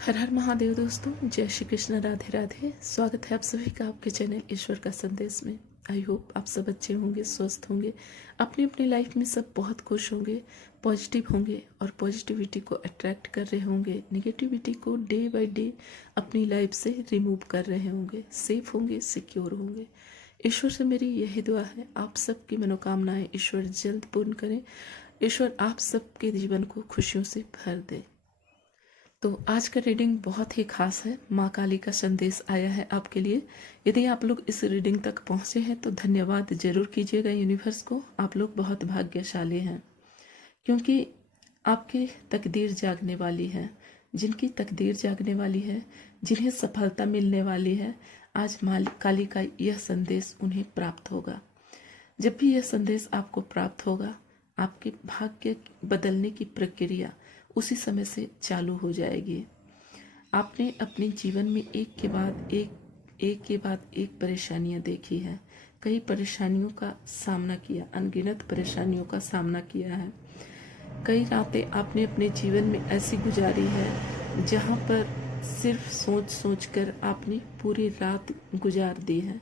हर हर महादेव दोस्तों, जय श्री कृष्ण, राधे राधे। स्वागत है आप सभी का आपके चैनल ईश्वर का संदेश में। आई होप आप सब अच्छे होंगे, स्वस्थ होंगे, अपनी अपनी लाइफ में सब बहुत खुश होंगे, पॉजिटिव होंगे और पॉजिटिविटी को अट्रैक्ट कर रहे होंगे, नेगेटिविटी को डे बाय डे अपनी लाइफ से रिमूव कर रहे होंगे, सेफ होंगे, सिक्योर होंगे। ईश्वर से मेरी यही दुआ है, आप सबकी मनोकामनाएं ईश्वर जल्द पूर्ण करें। ईश्वर आप सबके जीवन को खुशियों से भर दे। तो आज का रीडिंग बहुत ही खास है। माँ काली का संदेश आया है आपके लिए। यदि आप लोग इस रीडिंग तक पहुँचे हैं तो धन्यवाद जरूर कीजिएगा यूनिवर्स को। आप लोग बहुत भाग्यशाली हैं क्योंकि आपकी तकदीर जागने वाली है। जिनकी तकदीर जागने वाली है, जिन्हें सफलता मिलने वाली है, आज माँ काली का यह संदेश उन्हें प्राप्त होगा। जब भी यह संदेश आपको प्राप्त होगा, आपके भाग्य बदलने की प्रक्रिया उसी समय से चालू हो जाएगी। आपने अपने जीवन में एक के बाद एक परेशानियां देखी है। कई परेशानियों का सामना किया, अनगिनत परेशानियों का सामना किया है। कई रातें आपने अपने जीवन में ऐसी गुजारी है जहां पर सिर्फ सोच सोच कर आपने पूरी रात गुजार दी है।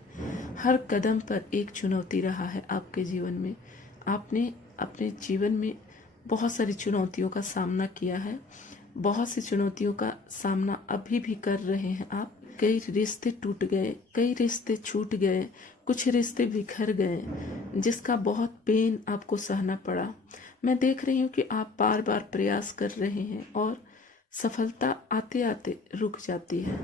हर कदम पर एक चुनौती रहा है आपके जीवन में। आपने अपने जीवन में बहुत सारी चुनौतियों का सामना किया है। बहुत सी चुनौतियों का सामना अभी भी कर रहे हैं आप। कई रिश्ते टूट गए, कई रिश्ते छूट गए, कुछ रिश्ते बिखर गए, जिसका बहुत पेन आपको सहना पड़ा। मैं देख रही हूँ कि आप बार बार प्रयास कर रहे हैं और सफलता आते आते रुक जाती है।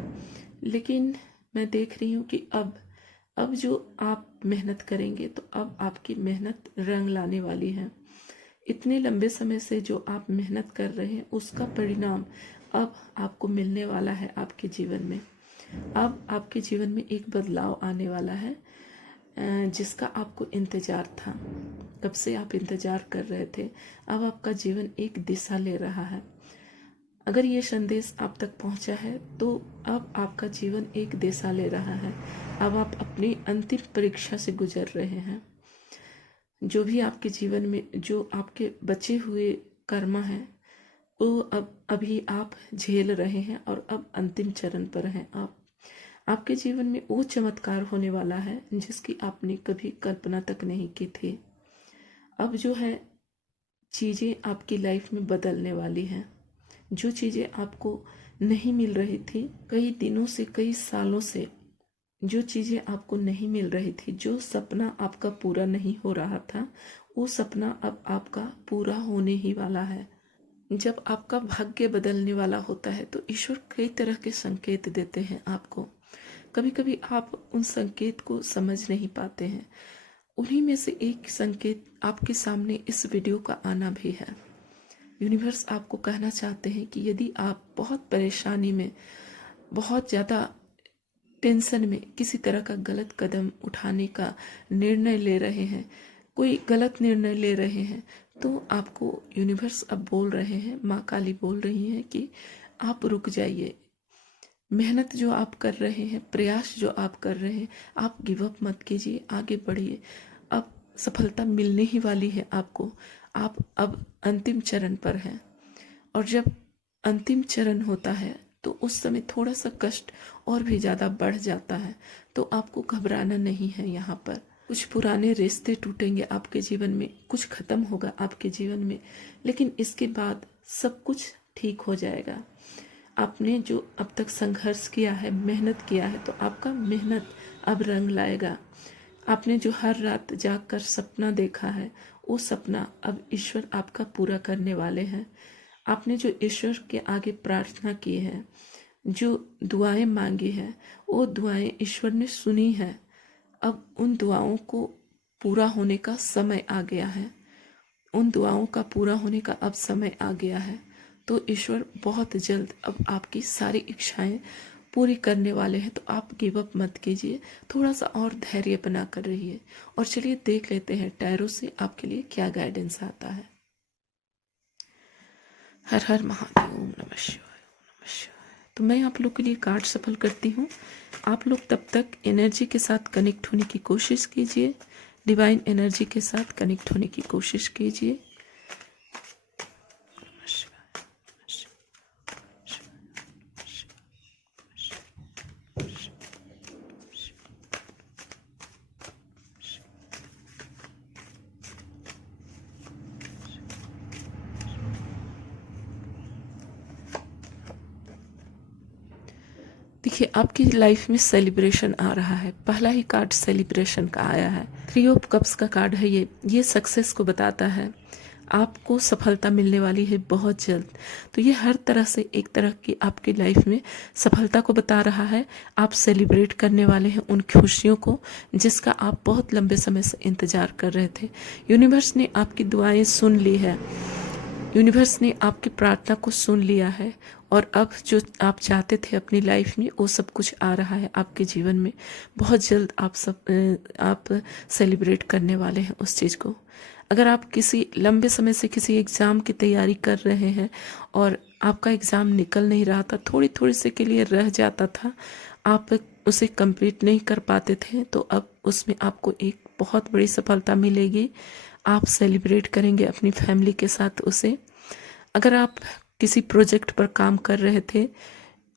लेकिन मैं देख रही हूँ कि अब जो आप मेहनत करेंगे तो अब आपकी मेहनत रंग लाने वाली है। इतने लंबे समय से जो आप मेहनत कर रहे हैं उसका परिणाम अब आपको मिलने वाला है आपके जीवन में। अब आपके जीवन में एक बदलाव आने वाला है जिसका आपको इंतजार था। कब से आप इंतजार कर रहे थे। अब आपका जीवन एक दिशा ले रहा है। अगर ये संदेश आप तक पहुंचा है तो अब आपका जीवन एक दिशा ले रहा है। अब आप अपनी अंतिम परीक्षा से गुजर रहे हैं। जो भी आपके जीवन में जो आपके बचे हुए कर्म है वो अभी आप झेल रहे हैं और अब अंतिम चरण पर हैं आप। आपके जीवन में वो चमत्कार होने वाला है जिसकी आपने कभी कल्पना तक नहीं की थी। अब जो है चीज़ें आपकी लाइफ में बदलने वाली हैं। जो चीज़ें आपको नहीं मिल रही थी कई दिनों से, कई सालों से, जो चीज़ें आपको नहीं मिल रही थी, जो सपना आपका पूरा नहीं हो रहा था, वो सपना अब आपका पूरा होने ही वाला है। जब आपका भाग्य बदलने वाला होता है तो ईश्वर कई तरह के संकेत देते हैं आपको। कभी कभी आप उन संकेत को समझ नहीं पाते हैं। उन्हीं में से एक संकेत आपके सामने इस वीडियो का आना भी है। यूनिवर्स आपको कहना चाहते हैं कि यदि आप बहुत परेशानी में, बहुत ज़्यादा टेंशन में किसी तरह का गलत कदम उठाने का निर्णय ले रहे हैं, कोई गलत निर्णय ले रहे हैं, तो आपको यूनिवर्स अब बोल रहे हैं, माँ काली बोल रही हैं कि आप रुक जाइए। मेहनत जो आप कर रहे हैं, प्रयास जो आप कर रहे हैं, आप गिव अप मत कीजिए, आगे बढ़िए। अब सफलता मिलने ही वाली है आपको। आप अब अंतिम चरण पर हैं और जब अंतिम चरण होता है तो उस समय थोड़ा सा कष्ट और भी ज़्यादा बढ़ जाता है। तो आपको घबराना नहीं है। यहाँ पर कुछ पुराने रिश्ते टूटेंगे आपके जीवन में, कुछ खत्म होगा आपके जीवन में, लेकिन इसके बाद सब कुछ ठीक हो जाएगा। आपने जो अब तक संघर्ष किया है, मेहनत किया है, तो आपका मेहनत अब रंग लाएगा। आपने जो हर रात जागकर सपना देखा है, वो सपना अब ईश्वर आपका पूरा करने वाले हैं। आपने जो ईश्वर के आगे प्रार्थना की है, जो दुआएं मांगी है, वो दुआएं ईश्वर ने सुनी है। अब उन दुआओं को पूरा होने का समय आ गया है। उन दुआओं का पूरा होने का अब समय आ गया है। तो ईश्वर बहुत जल्द अब आपकी सारी इच्छाएं पूरी करने वाले हैं। तो आप गिव अप मत कीजिए, थोड़ा सा और धैर्य बना कर रहिए। और चलिए देख लेते हैं टैरो से आपके लिए क्या गाइडेंस आता है। हर हर महादेव, ओम नमः शिवाय, ओम नमः शिवाय। तो मैं आप लोग के लिए कार्ड सफल करती हूँ। आप लोग तब तक एनर्जी के साथ कनेक्ट होने की कोशिश कीजिए, डिवाइन एनर्जी के साथ कनेक्ट होने की कोशिश कीजिए। देखिए, आपकी लाइफ में सेलिब्रेशन आ रहा है। पहला ही कार्ड सेलिब्रेशन का आया है। 3 ऑफ कप्स का कार्ड है ये सक्सेस को बताता है। आपको सफलता मिलने वाली है बहुत जल्द। तो ये हर तरह से एक तरह की आपकी लाइफ में सफलता को बता रहा है। आप सेलिब्रेट करने वाले हैं उन खुशियों को जिसका आप बहुत लंबे समय से इंतज़ार कर रहे थे। यूनिवर्स ने आपकी दुआएं सुन ली है। यूनिवर्स ने आपकी प्रार्थना को सुन लिया है और अब जो आप चाहते थे अपनी लाइफ में वो सब कुछ आ रहा है आपके जीवन में। बहुत जल्द आप सेलिब्रेट करने वाले हैं उस चीज़ को। अगर आप किसी लंबे समय से किसी एग्ज़ाम की तैयारी कर रहे हैं और आपका एग्ज़ाम निकल नहीं रहा था, थोड़ी थोड़ी से के लिए रह जाता था, आप उसे कंप्लीट नहीं कर पाते थे, तो अब उसमें आपको एक बहुत बड़ी सफलता मिलेगी। आप सेलिब्रेट करेंगे अपनी फैमिली के साथ उसे। अगर आप किसी प्रोजेक्ट पर काम कर रहे थे,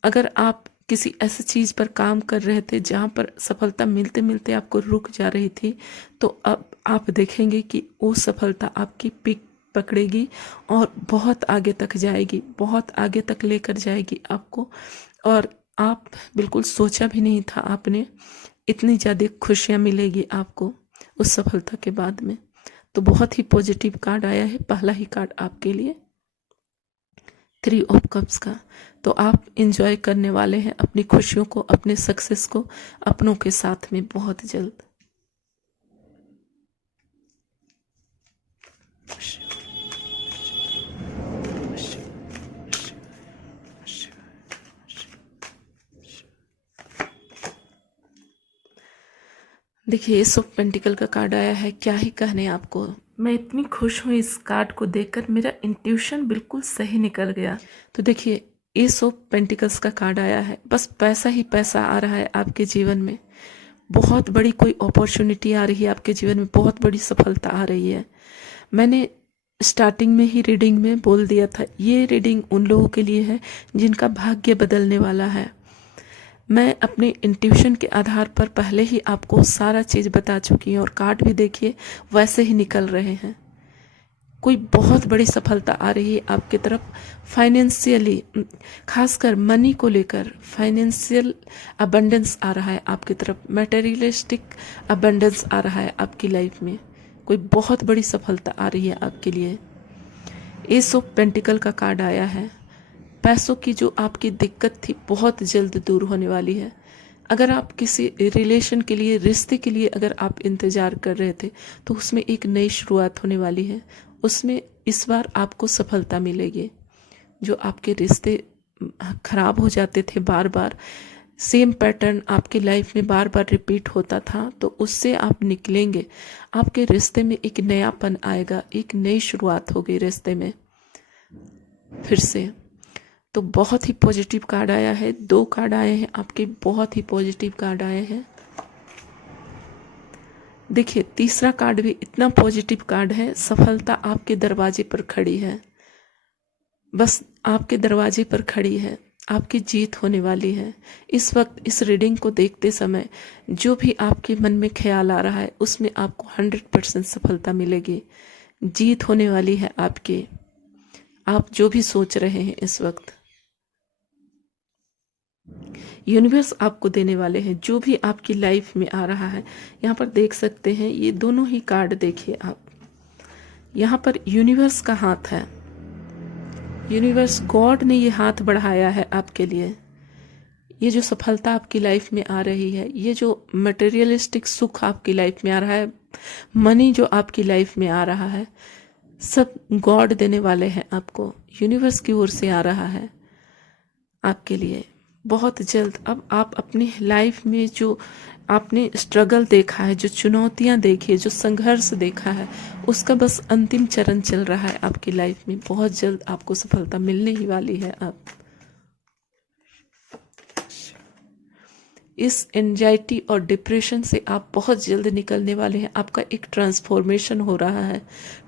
अगर आप किसी ऐसी चीज़ पर काम कर रहे थे जहाँ पर सफलता मिलते मिलते आपको रुक जा रही थी, तो अब आप देखेंगे कि वो सफलता आपकी पीक पकड़ेगी और बहुत आगे तक जाएगी, बहुत आगे तक लेकर जाएगी आपको। और आप बिल्कुल सोचा भी नहीं था आपने, इतनी ज़्यादा खुशियाँ मिलेगी आपको उस सफलता के बाद में। तो बहुत ही पॉजिटिव कार्ड आया है, पहला ही कार्ड आपके लिए 3 ऑफ कप्स का। तो आप इंजॉय करने वाले हैं अपनी खुशियों को, अपने सक्सेस को अपनों के साथ में बहुत जल्द। देखिए, एस ऑफ पेंटिकल का कार्ड आया है। क्या ही कहने आपको, मैं इतनी खुश हूँ इस कार्ड को देखकर, मेरा इंट्यूशन बिल्कुल सही निकल गया। तो देखिए, एस ऑफ पेंटिकल्स का कार्ड आया है। बस पैसा ही पैसा आ रहा है आपके जीवन में। बहुत बड़ी कोई अपॉर्चुनिटी आ रही है आपके जीवन में, बहुत बड़ी सफलता आ रही है। मैंने स्टार्टिंग में ही रीडिंग में बोल दिया था, ये रीडिंग उन लोगों के लिए है जिनका भाग्य बदलने वाला है। मैं अपने इंट्यूशन के आधार पर पहले ही आपको सारा चीज़ बता चुकी हूँ और कार्ड भी देखिए वैसे ही निकल रहे हैं। कोई बहुत बड़ी सफलता आ रही है आपकी तरफ, फाइनेंशियली, खासकर मनी को लेकर फाइनेंशियल अबंडेंस आ रहा है आपकी तरफ, मटेरियलिस्टिक अबंडेंस आ रहा है आपकी लाइफ में। कोई बहुत बड़ी सफलता आ रही है आपके लिए। एस ऑफ पेंटिकल का कार्ड आया है। पैसों की जो आपकी दिक्कत थी बहुत जल्द दूर होने वाली है। अगर आप किसी रिलेशन के लिए, रिश्ते के लिए अगर आप इंतज़ार कर रहे थे, तो उसमें एक नई शुरुआत होने वाली है। उसमें इस बार आपको सफलता मिलेगी। जो आपके रिश्ते खराब हो जाते थे, बार बार सेम पैटर्न आपकी लाइफ में बार बार रिपीट होता था, तो उससे आप निकलेंगे। आपके रिश्ते में एक नयापन आएगा, एक नई शुरुआत होगी रिश्ते में फिर से। तो बहुत ही पॉजिटिव कार्ड आया है। 2 कार्ड आए हैं आपके, बहुत ही पॉजिटिव कार्ड आए हैं। देखिए, तीसरा कार्ड भी इतना पॉजिटिव कार्ड है। सफलता आपके दरवाजे पर खड़ी है, बस आपके दरवाजे पर खड़ी है। आपकी जीत होने वाली है। इस वक्त इस रीडिंग को देखते समय जो भी आपके मन में ख्याल आ रहा है उसमें आपको 100% सफलता मिलेगी। जीत होने वाली है आपकी। आप जो भी सोच रहे हैं इस वक्त यूनिवर्स आपको देने वाले हैं, जो भी आपकी लाइफ में आ रहा है। यहाँ पर देख सकते हैं, ये दोनों ही कार्ड देखिए आप। यहाँ पर यूनिवर्स का हाथ है। यूनिवर्स, गॉड ने ये हाथ बढ़ाया है आपके लिए। ये जो सफलता आपकी लाइफ में आ रही है, ये जो मटेरियलिस्टिक सुख आपकी लाइफ में आ रहा है, मनी जो आपकी लाइफ में आ रहा है, सब गॉड देने वाले हैं आपको। यूनिवर्स की ओर से आ रहा है आपके लिए बहुत जल्द। अब आप अपनी लाइफ में जो आपने स्ट्रगल देखा है, जो चुनौतियां देखी है, जो संघर्ष देखा है, उसका बस अंतिम चरण चल रहा है आपकी लाइफ में। बहुत जल्द आपको सफलता मिलने ही वाली है। आप इस एंजाइटी और डिप्रेशन से आप बहुत जल्द निकलने वाले हैं। आपका एक ट्रांसफॉर्मेशन हो रहा है,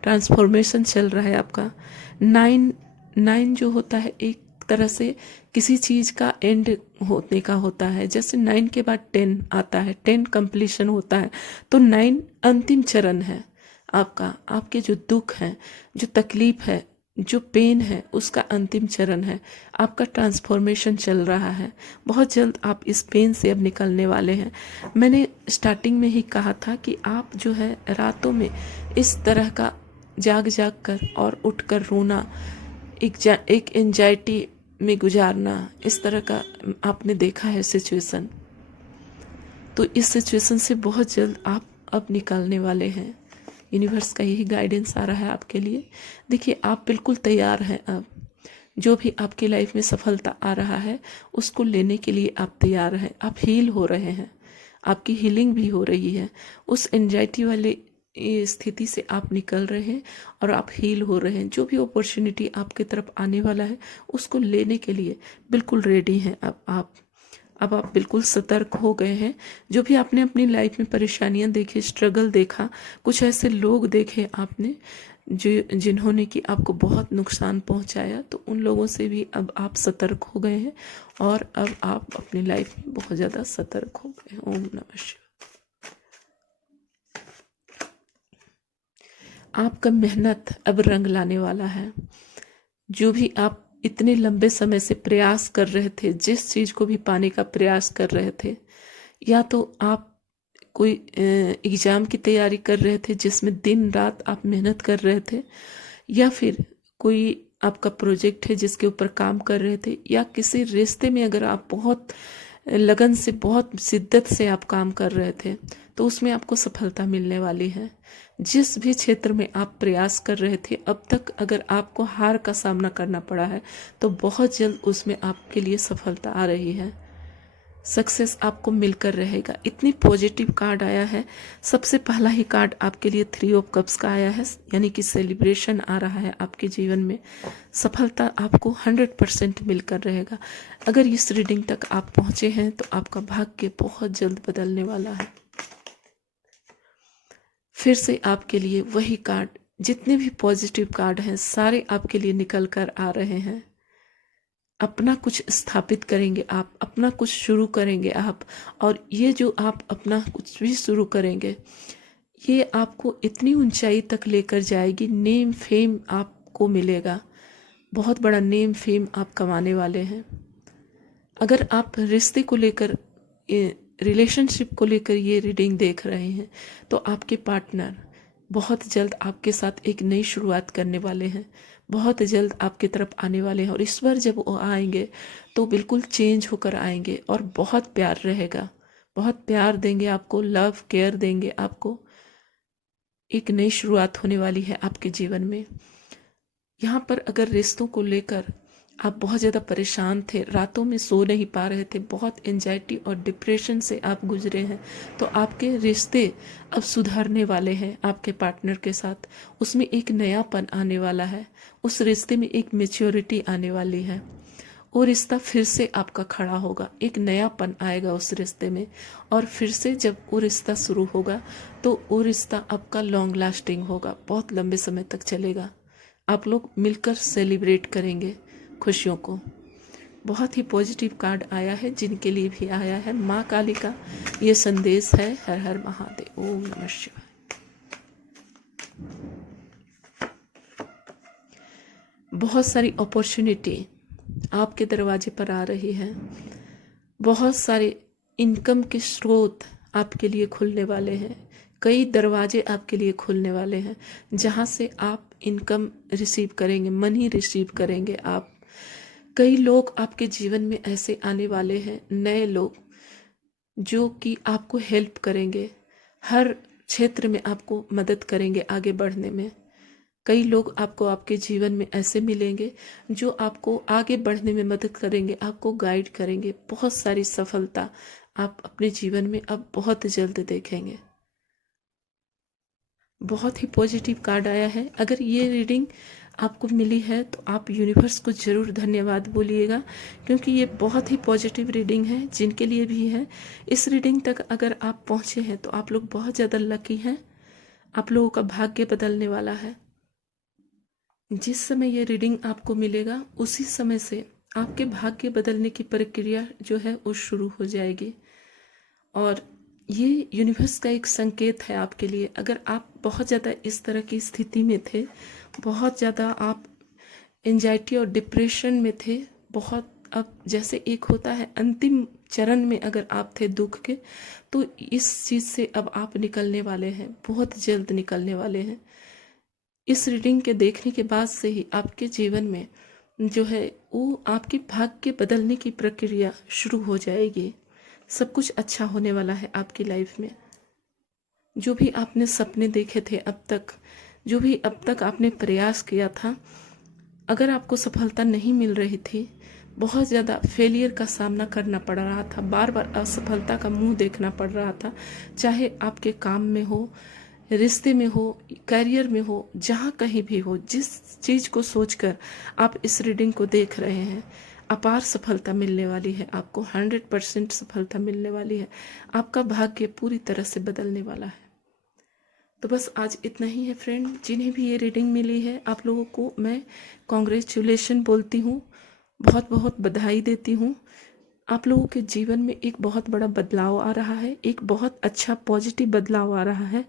ट्रांसफॉर्मेशन चल रहा है आपका। 9 जो होता है, एक तरह से किसी चीज़ का एंड होने का होता है। जैसे 9 के बाद 10 आता है, 10 कंप्लीशन होता है, तो 9 अंतिम चरण है आपका। आपके जो दुख हैं, जो तकलीफ है, जो पेन है उसका अंतिम चरण है, आपका ट्रांसफॉर्मेशन चल रहा है। बहुत जल्द आप इस पेन से अब निकलने वाले हैं। मैंने स्टार्टिंग में ही कहा था कि आप जो है रातों में इस तरह का जाग जाग कर और उठकर रोना, एक एंजाइटी में गुजारना, इस तरह का आपने देखा है सिचुएशन। तो इस सिचुएशन से बहुत जल्द आप अब निकलने वाले हैं। यूनिवर्स का यही गाइडेंस आ रहा है आपके लिए। देखिए, आप बिल्कुल तैयार हैं। अब जो भी आपकी लाइफ में सफलता आ रहा है उसको लेने के लिए आप तैयार हैं। आप हील हो रहे हैं, आपकी हीलिंग भी हो रही है। उस एंजाइटी वाले स्थिति से आप निकल रहे हैं और आप हील हो रहे हैं। जो भी अपॉर्चुनिटी आपके तरफ आने वाला है उसको लेने के लिए बिल्कुल रेडी हैं अब आप बिल्कुल सतर्क हो गए हैं। जो भी आपने अपनी लाइफ में परेशानियां देखी, स्ट्रगल देखा, कुछ ऐसे लोग देखे आपने जिन्होंने कि आपको बहुत नुकसान पहुंचाया, तो उन लोगों से भी अब आप सतर्क हो गए हैं और अब आप अपनी लाइफ में बहुत ज़्यादा सतर्क हो गए हैं। ओम नमः शिवाय। आपका मेहनत अब रंग लाने वाला है। जो भी आप इतने लंबे समय से प्रयास कर रहे थे, जिस चीज़ को भी पाने का प्रयास कर रहे थे, या तो आप कोई एग्ज़ाम की तैयारी कर रहे थे जिसमें दिन रात आप मेहनत कर रहे थे, या फिर कोई आपका प्रोजेक्ट है जिसके ऊपर काम कर रहे थे, या किसी रिश्ते में अगर आप बहुत लगन से, बहुत शिद्दत से आप काम कर रहे थे, तो उसमें आपको सफलता मिलने वाली है। जिस भी क्षेत्र में आप प्रयास कर रहे थे अब तक, अगर आपको हार का सामना करना पड़ा है तो बहुत जल्द उसमें आपके लिए सफलता आ रही है। सक्सेस आपको मिलकर रहेगा। इतनी पॉजिटिव कार्ड आया है। सबसे पहला ही कार्ड आपके लिए 3 ऑफ कप्स का आया है, यानी कि सेलिब्रेशन आ रहा है आपके जीवन में। सफलता आपको 100% मिलकर रहेगा। अगर इस रीडिंग तक आप पहुंचे हैं तो आपका भाग्य बहुत जल्द बदलने वाला है। फिर से आपके लिए वही कार्ड, जितने भी पॉजिटिव कार्ड हैं सारे आपके लिए निकल कर आ रहे हैं। अपना कुछ स्थापित करेंगे आप, अपना कुछ शुरू करेंगे आप, और ये जो आप अपना कुछ भी शुरू करेंगे ये आपको इतनी ऊंचाई तक लेकर जाएगी। नेम फेम आपको मिलेगा, बहुत बड़ा नेम फेम आप कमाने वाले हैं। अगर आप रिश्ते को लेकर, रिलेशनशिप को लेकर ये रीडिंग देख रहे हैं तो आपके पार्टनर बहुत जल्द आपके साथ एक नई शुरुआत करने वाले हैं, बहुत जल्द आपकी तरफ आने वाले हैं। और इस बार जब वो आएंगे तो बिल्कुल चेंज होकर आएंगे और बहुत प्यार रहेगा, बहुत प्यार देंगे आपको, लव केयर देंगे आपको। एक नई शुरुआत होने वाली है आपके जीवन में। यहाँ पर अगर रिश्तों को लेकर आप बहुत ज़्यादा परेशान थे, रातों में सो नहीं पा रहे थे, बहुत एंजाइटी और डिप्रेशन से आप गुजरे हैं, तो आपके रिश्ते अब सुधरने वाले हैं आपके पार्टनर के साथ। उसमें एक नयापन आने वाला है, उस रिश्ते में एक मैच्योरिटी आने वाली है। वो रिश्ता फिर से आपका खड़ा होगा, एक नयापन आएगा उस रिश्ते में। और फिर से जब वो रिश्ता शुरू होगा तो वो रिश्ता आपका लॉन्ग लास्टिंग होगा, बहुत लंबे समय तक चलेगा। आप लोग मिलकर सेलिब्रेट करेंगे खुशियों को। बहुत ही पॉजिटिव कार्ड आया है, जिनके लिए भी आया है माँ काली का ये संदेश है। हर हर महादेव, ओम नमः शिवाय। बहुत सारी अपॉर्चुनिटी आपके दरवाजे पर आ रही है, बहुत सारे इनकम के स्रोत आपके लिए खुलने वाले हैं। कई दरवाजे आपके लिए खुलने वाले हैं जहाँ से आप इनकम रिसीव करेंगे, मनी रिसीव करेंगे आप। कई लोग आपके जीवन में ऐसे आने वाले हैं, नए लोग, जो कि आपको हेल्प करेंगे, हर क्षेत्र में आपको मदद करेंगे आगे बढ़ने में। कई लोग आपको आपके जीवन में ऐसे मिलेंगे जो आपको आगे बढ़ने में मदद करेंगे, आपको गाइड करेंगे। बहुत सारी सफलता आप अपने जीवन में अब बहुत जल्द देखेंगे। बहुत ही पॉजिटिव कार्ड आया है। अगर ये रीडिंग आपको मिली है तो आप यूनिवर्स को ज़रूर धन्यवाद बोलिएगा, क्योंकि ये बहुत ही पॉजिटिव रीडिंग है जिनके लिए भी है। इस रीडिंग तक अगर आप पहुँचे हैं तो आप लोग बहुत ज़्यादा लकी हैं। आप लोगों का भाग्य बदलने वाला है। जिस समय ये रीडिंग आपको मिलेगा उसी समय से आपके भाग्य बदलने की प्रक्रिया जो है वो शुरू हो जाएगी। और ये यूनिवर्स का एक संकेत है आपके लिए। अगर आप बहुत ज़्यादा इस तरह की स्थिति में थे, बहुत ज़्यादा आप एंजाइटी और डिप्रेशन में थे बहुत। अब जैसे एक होता है अंतिम चरण में अगर आप थे दुख के, तो इस चीज़ से अब आप निकलने वाले हैं, बहुत जल्द निकलने वाले हैं। इस रीडिंग के देखने के बाद से ही आपके जीवन में जो है वो आपके भाग्य बदलने की प्रक्रिया शुरू हो जाएगी। सब कुछ अच्छा होने वाला है आपकी लाइफ में। जो भी आपने सपने देखे थे अब तक, जो भी अब तक आपने प्रयास किया था, अगर आपको सफलता नहीं मिल रही थी, बहुत ज़्यादा फेलियर का सामना करना पड़ रहा था, बार बार असफलता का मुंह देखना पड़ रहा था, चाहे आपके काम में हो, रिश्ते में हो, करियर में हो, जहाँ कहीं भी हो, जिस चीज़ को सोचकर आप इस रीडिंग को देख रहे हैं, अपार सफलता मिलने वाली है आपको। 100% सफलता मिलने वाली है। आपका भाग्य पूरी तरह से बदलने वाला है। तो बस आज इतना ही है फ्रेंड। जिन्हें भी ये रीडिंग मिली है, आप लोगों को मैं कॉन्ग्रेचुलेशन बोलती हूँ, बहुत बहुत बधाई देती हूँ। आप लोगों के जीवन में एक बहुत बड़ा बदलाव आ रहा है, एक बहुत अच्छा पॉजिटिव बदलाव आ रहा है।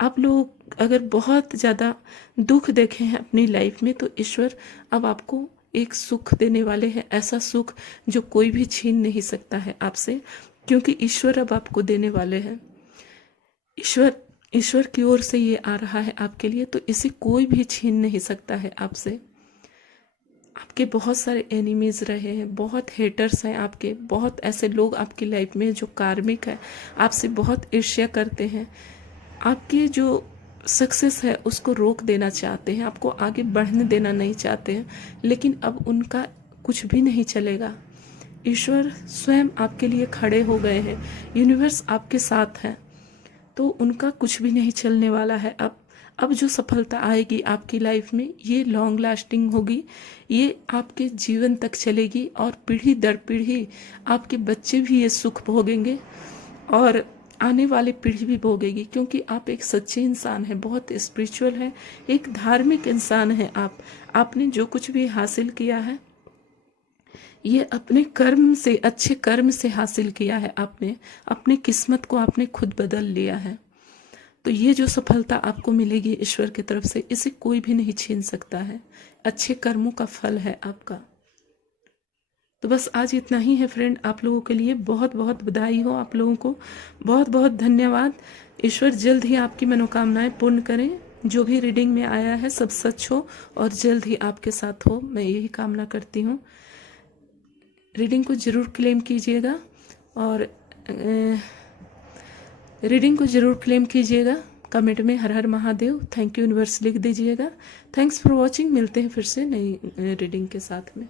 आप लोग अगर बहुत ज़्यादा दुख देखे हैं अपनी लाइफ में, तो ईश्वर अब आपको एक सुख देने वाले हैं, ऐसा सुख जो कोई भी छीन नहीं सकता है आपसे, क्योंकि ईश्वर अब आपको देने वाले हैं। ईश्वर की ओर से ये आ रहा है आपके लिए, तो इसे कोई भी छीन नहीं सकता है आपसे। आपके बहुत सारे एनिमीज रहे हैं, बहुत हेटर्स हैं आपके, बहुत ऐसे लोग आपकी लाइफ में जो कार्मिक है, आपसे बहुत ईर्ष्या करते हैं, आपकी जो सक्सेस है उसको रोक देना चाहते हैं, आपको आगे बढ़ने देना नहीं चाहते हैं, लेकिन अब उनका कुछ भी नहीं चलेगा। ईश्वर स्वयं आपके लिए खड़े हो गए हैं, यूनिवर्स आपके साथ है, तो उनका कुछ भी नहीं चलने वाला है। अब जो सफलता आएगी आपकी लाइफ में, ये लॉन्ग लास्टिंग होगी, ये आपके जीवन तक चलेगी, और पीढ़ी दर पीढ़ी आपके बच्चे भी ये सुख भोगेंगे और आने वाली पीढ़ी भी भोगेगी, क्योंकि आप एक सच्चे इंसान हैं, बहुत स्पिरिचुअल हैं, एक धार्मिक इंसान हैं आप। आपने जो कुछ भी हासिल किया है, ये अपने कर्म से, अच्छे कर्म से हासिल किया है आपने, अपनी किस्मत को आपने खुद बदल लिया है। तो ये जो सफलता आपको मिलेगी ईश्वर की तरफ से, इसे कोई भी नहीं छीन सकता है, अच्छे कर्मों का फल है आपका। तो बस आज इतना ही है फ्रेंड। आप लोगों के लिए बहुत बहुत बधाई हो, आप लोगों को बहुत बहुत धन्यवाद। ईश्वर जल्द ही आपकी मनोकामनाएं पूर्ण करें। जो भी रीडिंग में आया है सब सच हो और जल्द ही आपके साथ हो, मैं यही कामना करती हूँ। रीडिंग को ज़रूर क्लेम कीजिएगा और रीडिंग को ज़रूर क्लेम कीजिएगा। कमेंट में हर हर महादेव, थैंक यू यूनिवर्स लिख दीजिएगा। Thanks for watching. मिलते हैं फिर से नई रीडिंग के साथ में।